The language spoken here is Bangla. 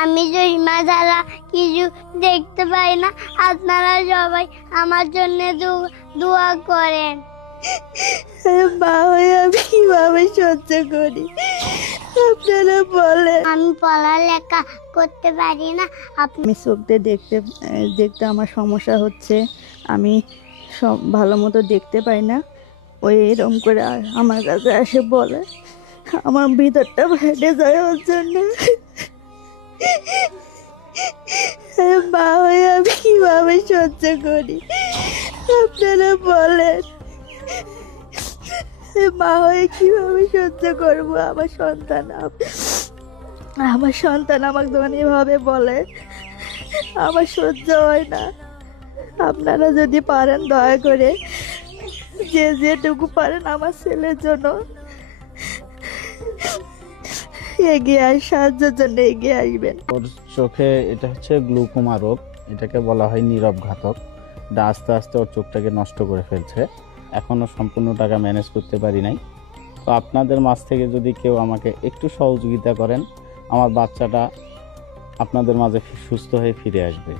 আমি চশমা ছাড়া কিছু দেখতে পাই না। আপনারা সবাই আমার জন্য দোয়া করেন। মা হয়ে আমি কিভাবে সহ্য করি আপনারা বলেন। আমি পড়ালেখা করতে পারি না। আমি চোখ দিয়ে দেখতে আমার সমস্যা হচ্ছে। আমি সব ভালো মতো দেখতে পাই না। ওই এরকম করে আমার কাছে এসে বলে, আমার ভিতরটা ফেটে যায় ওর জন্য। মা হয়ে আমি কিভাবে সহ্য করি আপনারা বলেন। মা হয়ে কিভাবে সহ্য করবো? আমার সন্তান আমাকে যখন এভাবে বলে আমার সহ্য হয় না। আপনারা যদি পারেন দয়া করে যেটুকু পারেন আমার ছেলের জন্য সাহায্যের জন্য এগিয়ে আসবেন। ওর চোখে এটা হচ্ছে গ্লুকোমা রোগ, এটাকে বলা হয় নীরব ঘাতক। এটা আস্তে আস্তে ওর চোখটাকে নষ্ট করে ফেলছে। এখনও সম্পূর্ণ টাকা ম্যানেজ করতে পারি নাই। তো আপনাদের মাঝ থেকে যদি কেউ আমাকে একটু সহযোগিতা করেন, আমার বাচ্চাটা আপনাদের মাঝে সুস্থ হয়ে ফিরে আসবে।